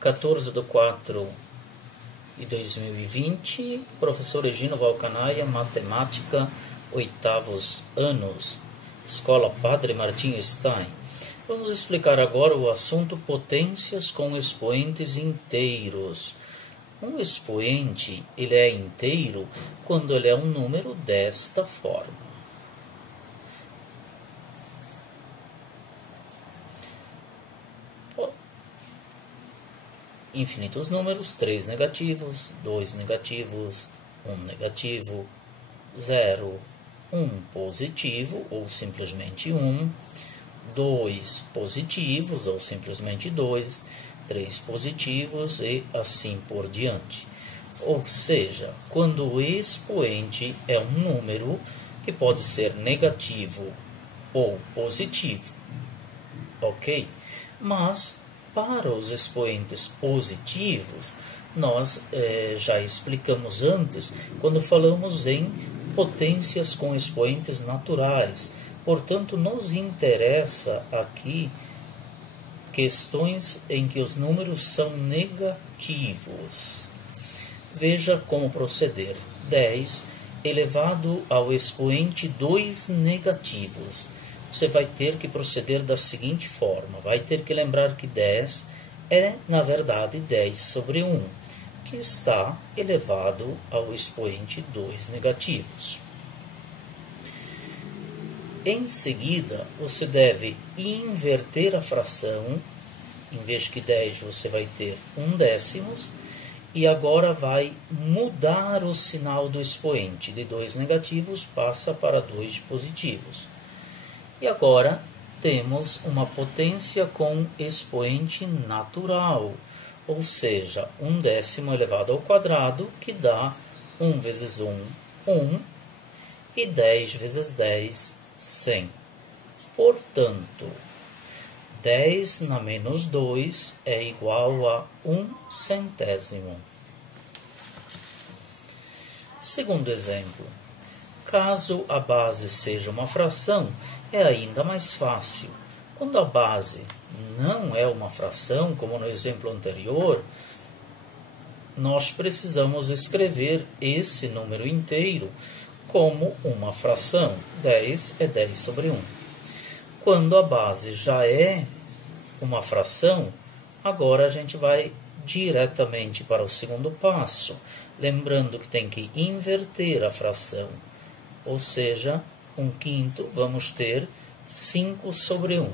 14/4/2020, professor Egino Valcanaia, matemática, 8º anos, Escola Padre Martinho Stein. Vamos explicar agora o assunto potências com expoentes inteiros. Um expoente ele é inteiro quando ele é um número desta forma. Infinitos números, 3 negativos, 2 negativos, 1 negativo, 0, 1 positivo ou simplesmente 1, 2 positivos ou simplesmente 2, 3 positivos e assim por diante. Ou seja, quando o expoente é um número que pode ser negativo ou positivo, ok? Mas para os expoentes positivos, nós já explicamos antes, quando falamos em potências com expoentes naturais. Portanto, nos interessa aqui questões em que os números são negativos. Veja como proceder. 10 elevado ao expoente 2 negativos. Você vai ter que proceder da seguinte forma. Vai ter que lembrar que 10 é, na verdade, 10 sobre 1, que está elevado ao expoente 2 negativos. Em seguida, você deve inverter a fração. Em vez de 10, você vai ter 1/10. E agora vai mudar o sinal do expoente. De 2 negativos passa para 2 positivos. E agora temos uma potência com expoente natural, ou seja, 1/10 elevado ao quadrado, que dá 1 vezes 1, 1, e 10 vezes 10, 100. Portanto, 10 na menos 2 é igual a 1/100. Segundo exemplo. Caso a base seja uma fração, é ainda mais fácil. Quando a base não é uma fração, como no exemplo anterior, nós precisamos escrever esse número inteiro como uma fração. 10 é 10 sobre 1. Quando a base já é uma fração, agora a gente vai diretamente para o segundo passo, lembrando que tem que inverter a fração. Ou seja, 1/5 vamos ter 5 sobre 1,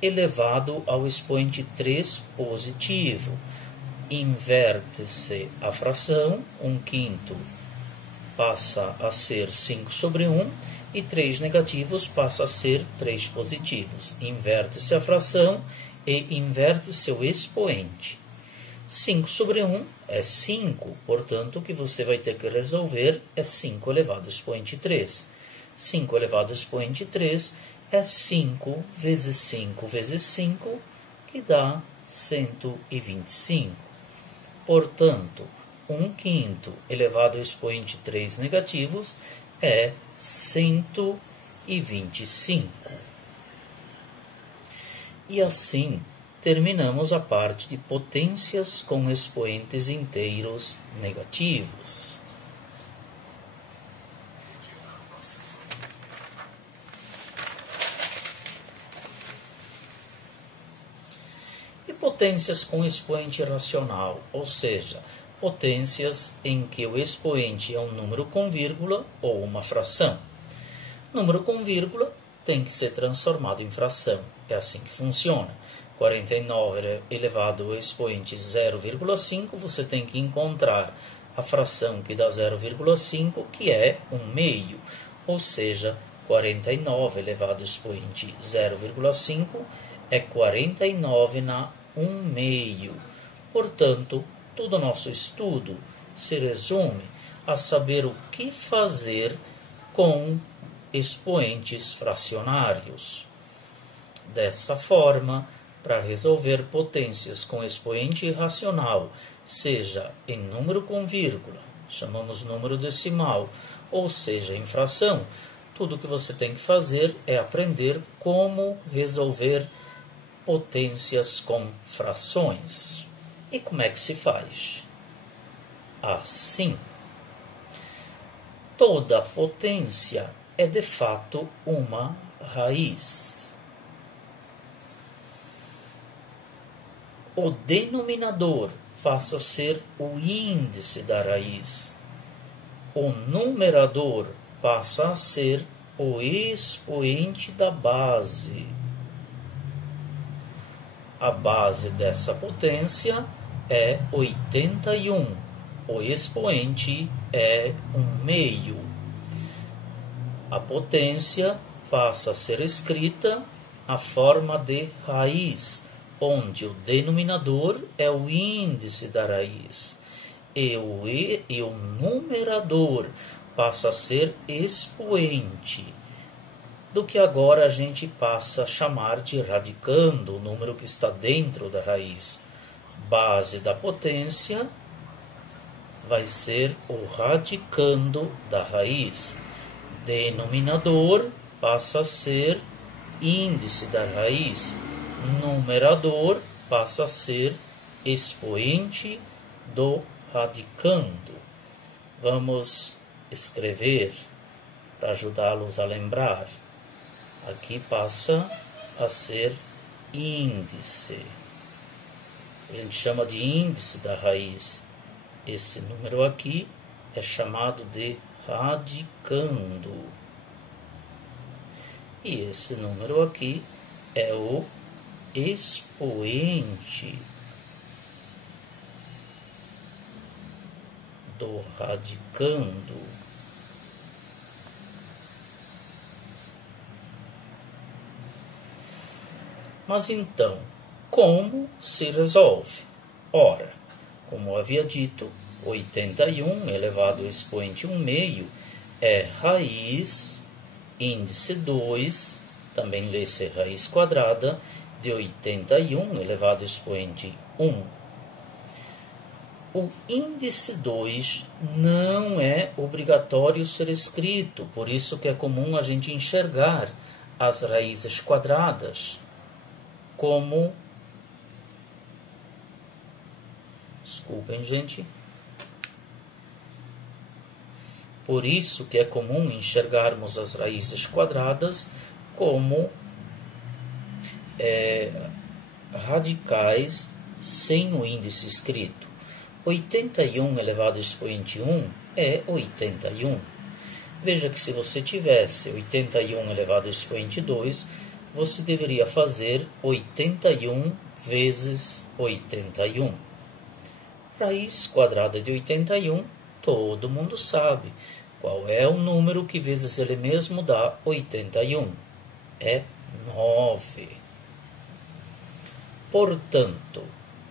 elevado ao expoente 3 positivo. Inverte-se a fração, 1/5 passa a ser 5 sobre 1 e 3 negativos passa a ser 3 positivos. Inverte-se a fração e inverte-se o expoente. 5 sobre 1 é 5, portanto, o que você vai ter que resolver é 5 elevado ao expoente 3. 5 elevado ao expoente 3 é 5 vezes 5 vezes 5, que dá 125. Portanto, 1/5 elevado ao expoente 3 negativos é 125. E assim terminamos a parte de potências com expoentes inteiros negativos. E potências com expoente racional, ou seja, potências em que o expoente é um número com vírgula ou uma fração. Número com vírgula tem que ser transformado em fração. É assim que funciona. 49 elevado ao expoente 0,5, você tem que encontrar a fração que dá 0,5, que é 1/2. Ou seja, 49 elevado ao expoente 0,5 é 49 na 1/2. Portanto, todo o nosso estudo se resume a saber o que fazer com expoentes fracionários. Dessa forma, para resolver potências com expoente irracional, seja em número com vírgula, chamamos número decimal, ou seja em fração, tudo que você tem que fazer é aprender como resolver potências com frações. E como é que se faz? Assim, toda potência é de fato uma raiz. O denominador passa a ser o índice da raiz. O numerador passa a ser o expoente da base. A base dessa potência é 81. O expoente é 1/2. A potência passa a ser escrita na forma de raiz, onde o denominador é o índice da raiz e o numerador passa a ser expoente, do que agora a gente passa a chamar de radicando, o número que está dentro da raiz. Base da potência vai ser o radicando da raiz. Denominador passa a ser índice da raiz. Numerador passa a ser expoente do radicando. Vamos escrever para ajudá-los a lembrar. Aqui passa a ser índice. A gente chama de índice da raiz. Esse número aqui é chamado de radicando. E esse número aqui é o expoente do radicando. Mas então, como se resolve? Ora, como havia dito, 81 elevado ao expoente 1/2 é raiz, índice 2, também lê-se raiz quadrada, de 81 elevado ao expoente 1. O índice 2 não é obrigatório ser escrito, por isso que é comum a gente enxergar as raízes quadradas como... Desculpem, gente. Por isso que é comum enxergarmos as raízes quadradas como radicais sem o índice escrito. 81 elevado ao expoente 1 é 81. Veja que se você tivesse 81 elevado ao expoente 2, você deveria fazer 81 vezes 81. Raiz quadrada de 81, todo mundo sabe. Qual é o número que vezes ele mesmo dá 81? É 9. Portanto,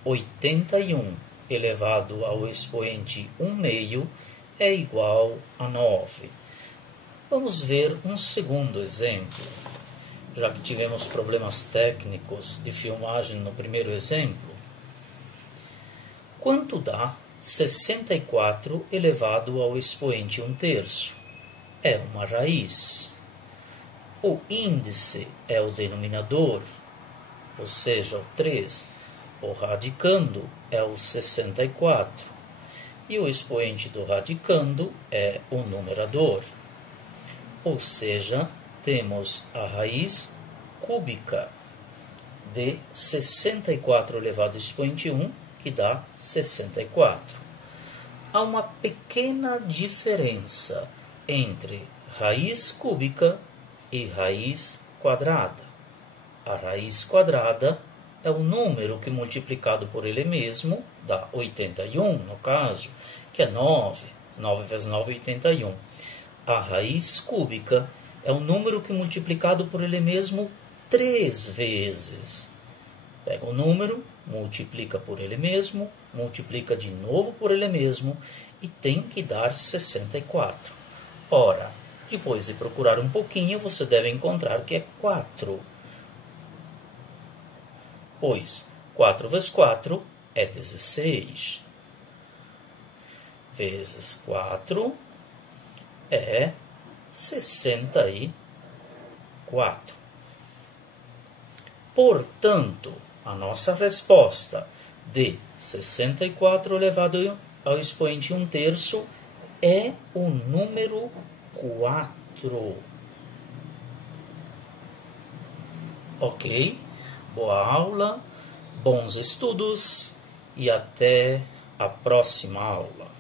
81 elevado ao expoente 1/2 é igual a 9. Vamos ver um segundo exemplo. Já que tivemos problemas técnicos de filmagem no primeiro exemplo, quanto dá 64 elevado ao expoente 1/3? É uma raiz. O índice é o denominador, ou seja, o 3. O radicando é o 64. E o expoente do radicando é o numerador. Ou seja, temos a raiz cúbica de 64 elevado ao expoente 1, que dá 64. Há uma pequena diferença entre raiz cúbica e raiz quadrada. A raiz quadrada é o número que multiplicado por ele mesmo dá 81, no caso, que é 9. 9 vezes 9 é 81. A raiz cúbica é um número que multiplicado por ele mesmo 3 vezes. Pega o número, multiplica por ele mesmo, multiplica de novo por ele mesmo e tem que dar 64. Ora, depois de procurar um pouquinho, você deve encontrar que é 4. Pois 4 vezes 4 é 16. Vezes 4 é 64. Portanto, a nossa resposta de 64 elevado ao expoente 1/3 é o número 4. Ok? Boa aula, bons estudos e até a próxima aula.